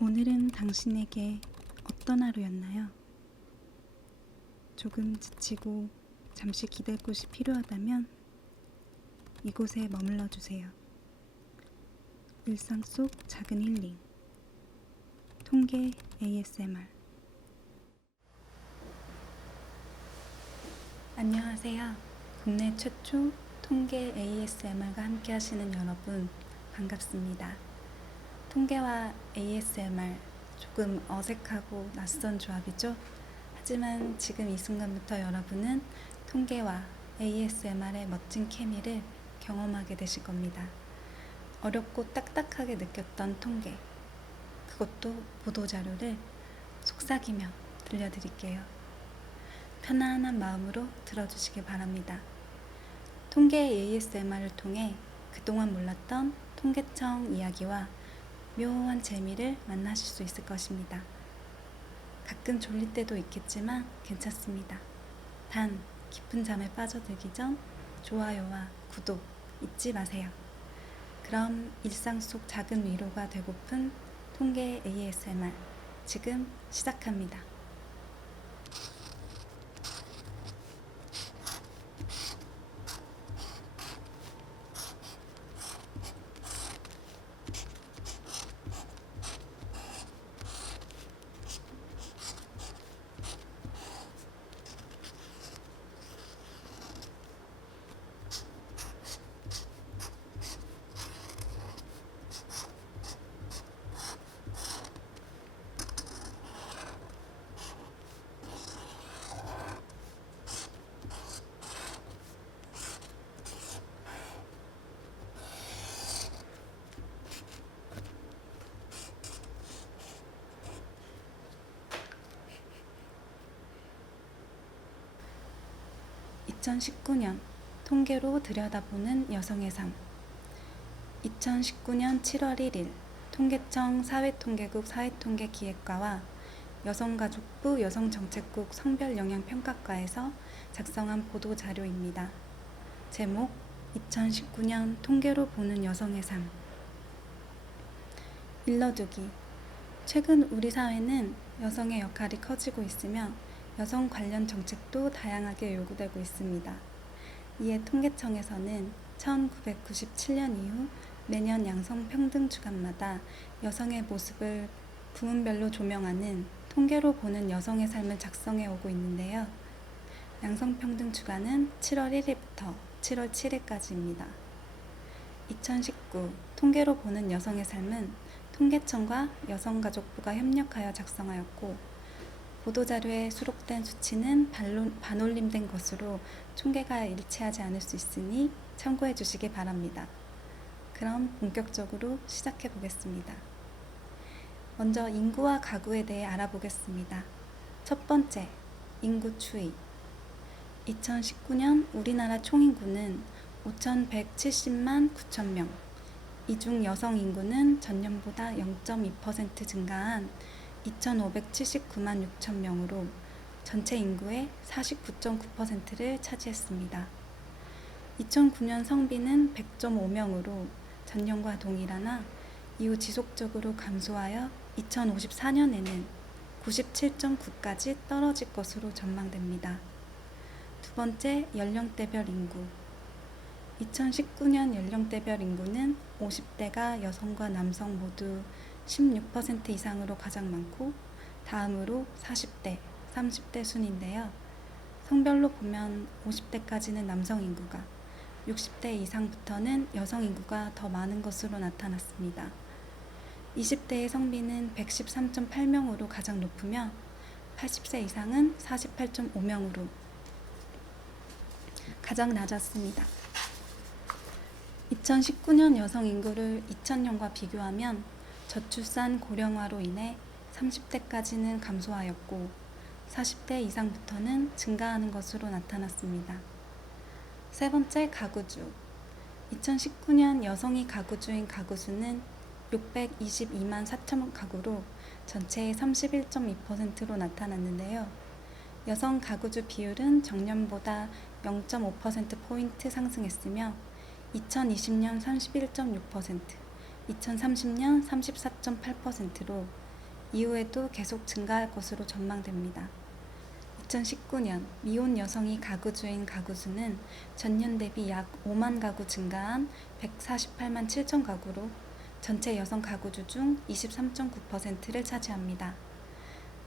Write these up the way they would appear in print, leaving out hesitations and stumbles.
오늘은 당신에게 어떤 하루였나요? 조금 지치고 잠시 기댈 곳이 필요하다면 이곳에 머물러 주세요. 일상 속 작은 힐링. 통계 ASMR. 안녕하세요. 국내 최초 통계 ASMR과 함께 하시는 여러분, 반갑습니다. 통계와 ASMR, 조금 어색하고 낯선 조합이죠? 하지만 지금 이 순간부터 여러분은 통계와 ASMR의 멋진 케미를 경험하게 되실 겁니다. 어렵고 딱딱하게 느꼈던 통계, 그것도 보도자료를 속삭이며 들려드릴게요. 편안한 마음으로 들어주시기 바랍니다. 통계 ASMR을 통해 그동안 몰랐던 통계청 이야기와 묘한 재미를 만나실 수 있을 것입니다. 가끔 졸릴 때도 있겠지만 괜찮습니다. 단, 깊은 잠에 빠져들기 전 좋아요와 구독 잊지 마세요. 그럼 일상 속 작은 위로가 되고픈 통계 ASMR 지금 시작합니다. (2019년) 통계로 들여다보는 여성의 삶. 2019년 7월 1일 통계청 사회통계국 사회통계기획과와 여성가족부 여성정책국 성별영향평가과에서 작성한 보도자료입니다. 제목 2019년 통계로 보는 여성의 삶. 일러두기. 최근 우리 사회는 여성의 역할이 커지고 있으며 여성 관련 정책도 다양하게 요구되고 있습니다. 이에 통계청에서는 1997년 이후 매년 양성평등주간마다 여성의 모습을 부문별로 조명하는 통계로 보는 여성의 삶을 작성해 오고 있는데요. 양성평등주간은 7월 1일부터 7월 7일까지입니다. 2019 통계로 보는 여성의 삶은 통계청과 여성가족부가 협력하여 작성하였고, 보도자료에 수록된 수치는 반올림된 것으로 총계가 일치하지 않을 수 있으니 참고해 주시기 바랍니다. 그럼 본격적으로 시작해 보겠습니다. 먼저 인구와 가구에 대해 알아보겠습니다. 첫 번째, 인구 추이. 2019년 우리나라 총인구는 5,170만 9천명. 이 중 여성 인구는 전년보다 0.2% 증가한 2,579만 6천 명으로 전체 인구의 49.9%를 차지했습니다. 2009년 성비는 100.5명으로 전년과 동일하나 이후 지속적으로 감소하여 2054년에는 97.9까지 떨어질 것으로 전망됩니다. 두 번째, 연령대별 인구. 2019년 연령대별 인구는 50대가 여성과 남성 모두 16% 이상으로 가장 많고, 다음으로 40대, 30대 순인데요. 성별로 보면 50대까지는 남성 인구가, 60대 이상부터는 여성 인구가 더 많은 것으로 나타났습니다. 20대의 성비는 113.8명으로 가장 높으며 80세 이상은 48.5명으로 가장 낮았습니다. 2019년 여성 인구를 2000년과 비교하면 저출산 고령화로 인해 30대까지는 감소하였고 40대 이상부터는 증가하는 것으로 나타났습니다. 세 번째, 가구주. 2019년 여성이 가구주인 가구수는 622만 4천 가구로 전체의 31.2%로 나타났는데요. 여성 가구주 비율은 전년보다 0.5%포인트 상승했으며 2020년 31.6%, 2030년 34.8%로 이후에도 계속 증가할 것으로 전망됩니다. 2019년 미혼 여성이 가구주인 가구수는 전년 대비 약 5만 가구 증가한 148만 7천 가구로 전체 여성 가구주 중 23.9%를 차지합니다.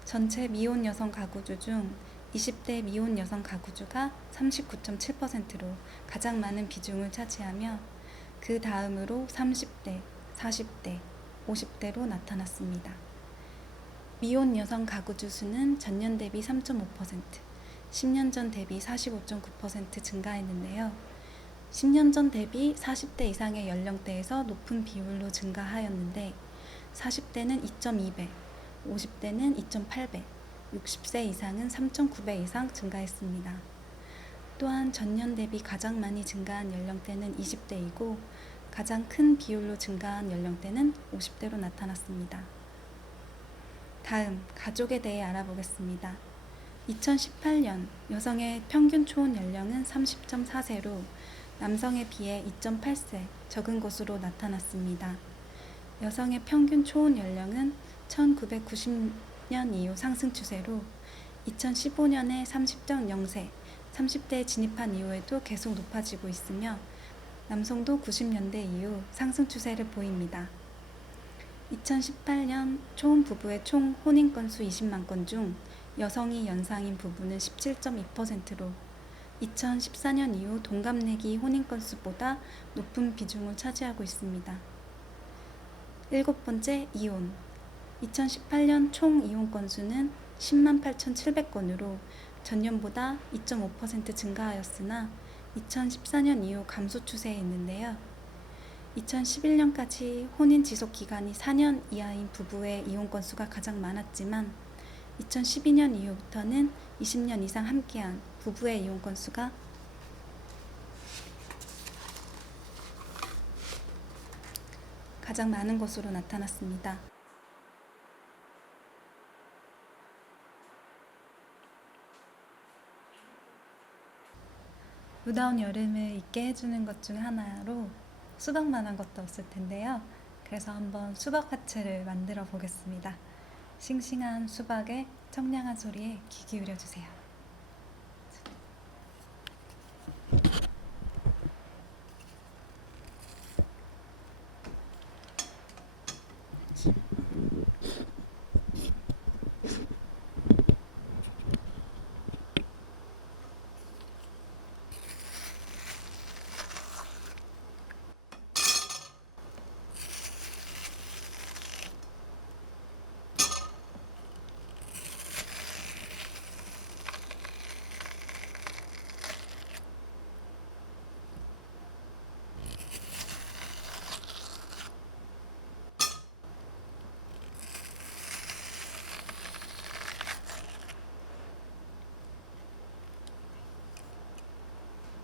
전체 미혼 여성 가구주 중 20대 미혼 여성 가구주가 39.7%로 가장 많은 비중을 차지하며 그 다음으로 30대, 40대, 50대로 나타났습니다. 미혼 여성 가구주 수는 전년 대비 3.5%, 10년 전 대비 45.9% 증가했는데요. 10년 전 대비 40대 이상의 연령대에서 높은 비율로 증가하였는데 40대는 2.2배, 50대는 2.8배, 60세 이상은 3.9배 이상 증가했습니다. 또한 전년 대비 가장 많이 증가한 연령대는 20대이고 가장 큰 비율로 증가한 연령대는 50대로 나타났습니다. 다음, 가족에 대해 알아보겠습니다. 2018년 여성의 평균 초혼 연령은 30.4세로 남성에 비해 2.8세 적은 것으로 나타났습니다. 여성의 평균 초혼 연령은 1990년 이후 상승 추세로 2015년에 30.0세, 30대에 진입한 이후에도 계속 높아지고 있으며 남성도 90년대 이후 상승 추세를 보입니다. 2018년 초혼 부부의 총 혼인 건수 20만 건 중 여성이 연상인 부부는 17.2%로 2014년 이후 동갑내기 혼인 건수보다 높은 비중을 차지하고 있습니다. 7번째, 이혼. 2018년 총 이혼 건수는 10만 8,700건으로 전년보다 2.5% 증가하였으나 2014년 이후 감소 추세에 있는데요. 2011년까지 혼인 지속 기간이 4년 이하인 부부의 이혼 건수가 가장 많았지만 2012년 이후부터는 20년 이상 함께한 부부의 이혼 건수가 가장 많은 것으로 나타났습니다. 무더운 여름을 잊게 해주는 것 중 하나로 수박만한 것도 없을 텐데요. 그래서 한번 수박 화채를 만들어 보겠습니다. 싱싱한 수박의 청량한 소리에 귀 기울여 주세요.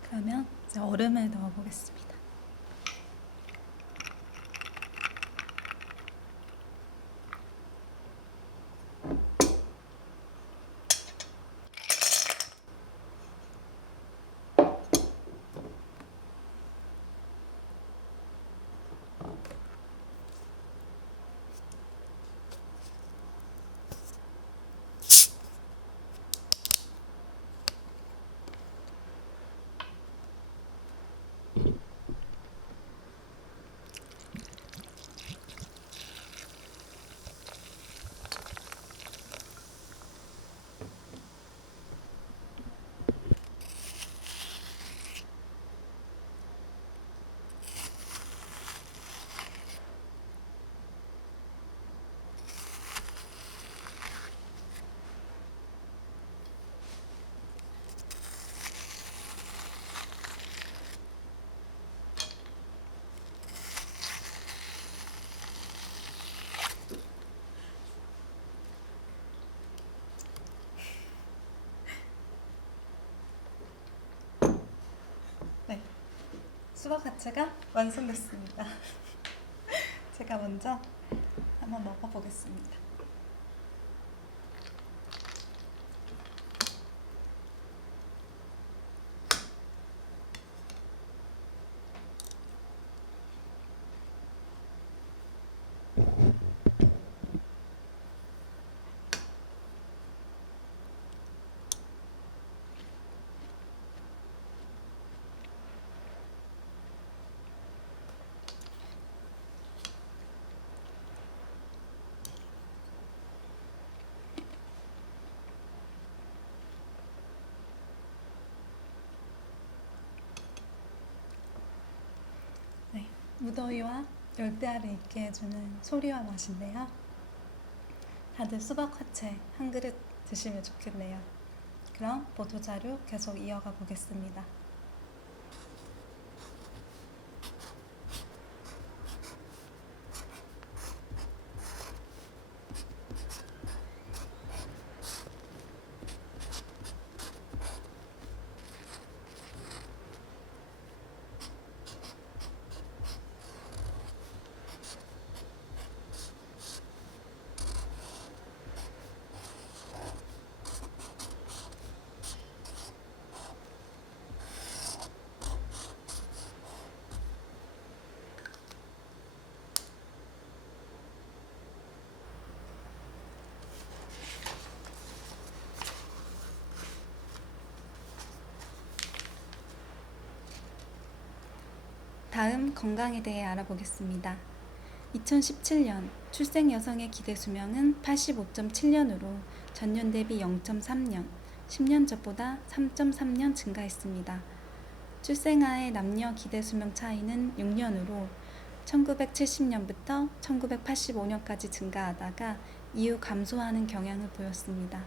그러면 이제 얼음을 넣어 보겠습니다. 네, 수박 화채가 완성됐습니다. 제가 먼저 한번 먹어보겠습니다. 무더위와 열대야를 잊게 해주는 소리와 맛인데요. 다들 수박 화채 한 그릇 드시면 좋겠네요. 그럼 보도자료 계속 이어가 보겠습니다. 다음 건강에 대해 알아보겠습니다. 2017년 출생 여성의 기대 수명은 85.7년으로 전년 대비 0.3년, 10년 전보다 3.3년 증가했습니다. 출생아의 남녀 기대 수명 차이는 6년으로 1970년부터 1985년까지 증가하다가 이후 감소하는 경향을 보였습니다.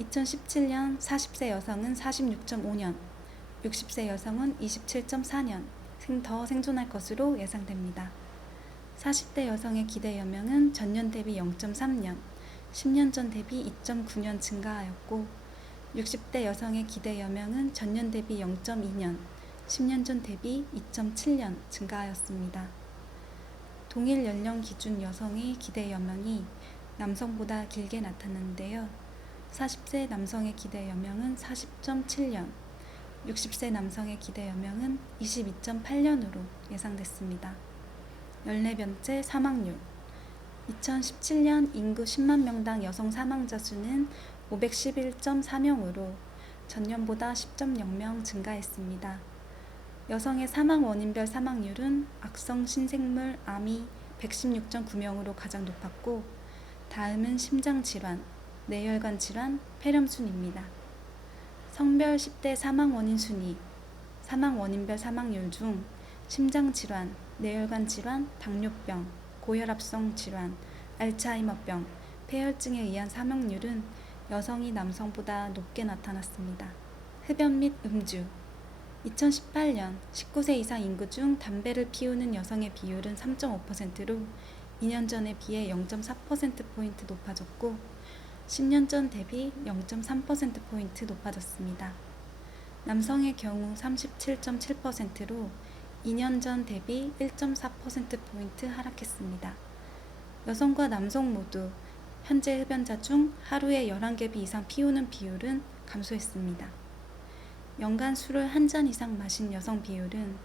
2017년 40세 여성은 46.5년, 60세 여성은 27.4년 더 생존할 것으로 예상됩니다. 40대 여성의 기대 여명은 전년 대비 0.3년, 10년 전 대비 2.9년 증가하였고 60대 여성의 기대 여명은 전년 대비 0.2년, 10년 전 대비 2.7년 증가하였습니다. 동일 연령 기준 여성의 기대 여명이 남성보다 길게 나타나는데요. 40세 남성의 기대 여명은 40.7년, 60세 남성의 기대 여명은 22.8년으로 예상됐습니다. 14번째 사망률. 2017년 인구 10만 명당 여성 사망자 수는 511.4명으로 전년보다 10.0명 증가했습니다. 여성의 사망 원인별 사망률은 악성 신생물 암이 116.9명으로 가장 높았고 다음은 심장질환, 뇌혈관 질환, 폐렴 순입니다. 성별 10대 사망 원인 순위. 사망 원인별 사망률 중 심장질환, 뇌혈관 질환, 당뇨병, 고혈압성 질환, 알츠하이머병, 폐혈증에 의한 사망률은 여성이 남성보다 높게 나타났습니다. 흡연 및 음주. 2018년 19세 이상 인구 중 담배를 피우는 여성의 비율은 3.5%로 2년 전에 비해 0.4%포인트 높아졌고 10년 전 대비 0.3%포인트 높아졌습니다. 남성의 경우 37.7%로 2년 전 대비 1.4%포인트 하락했습니다. 여성과 남성 모두 현재 흡연자 중 하루에 11개 이상 피우는 비율은 감소했습니다. 연간 술을 한 잔 이상 마신 여성 비율은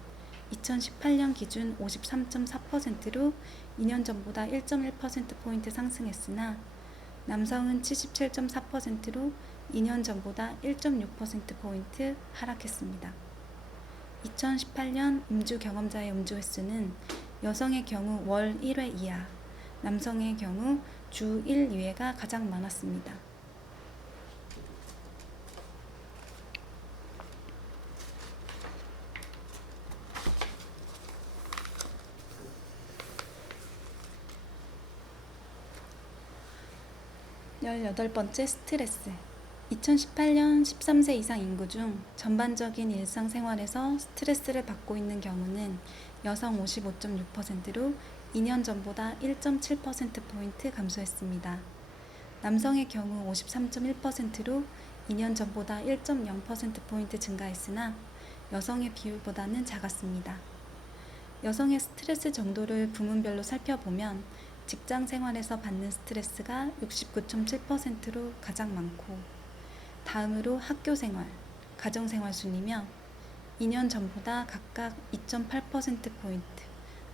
2018년 기준 53.4%로 2년 전보다 1.1%포인트 상승했으나 남성은 77.4%로 2년 전보다 1.6%포인트 하락했습니다. 2018년 음주 경험자의 음주 횟수는 여성의 경우 월 1회 이하, 남성의 경우 주 1, 2회가 가장 많았습니다. 열여덟 번째 스트레스. 2018년 13세 이상 인구 중 전반적인 일상생활에서 스트레스를 받고 있는 경우는 여성 55.6%로 2년 전보다 1.7%포인트 감소했습니다. 남성의 경우 53.1%로 2년 전보다 1.0%포인트 증가했으나 여성의 비율보다는 작았습니다. 여성의 스트레스 정도를 부문별로 살펴보면 직장 생활에서 받는 스트레스가 69.7%로 가장 많고 다음으로 학교 생활, 가정 생활 순이며 2년 전보다 각각 2.8%포인트,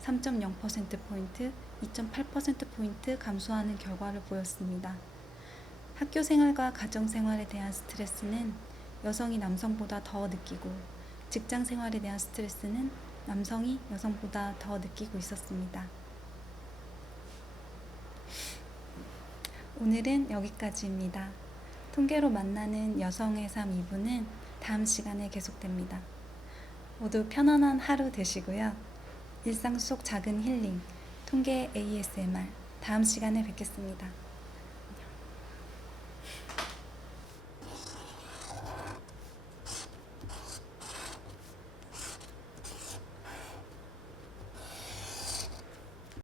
3.0%포인트, 2.8%포인트 감소하는 결과를 보였습니다. 학교 생활과 가정 생활에 대한 스트레스는 여성이 남성보다 더 느끼고 직장 생활에 대한 스트레스는 남성이 여성보다 더 느끼고 있었습니다. 오늘은 여기까지입니다. 통계로 만나는 여성의 삶 2부는 다음 시간에 계속됩니다. 모두 편안한 하루 되시고요. 일상 속 작은 힐링, 통계 ASMR. 다음 시간에 뵙겠습니다.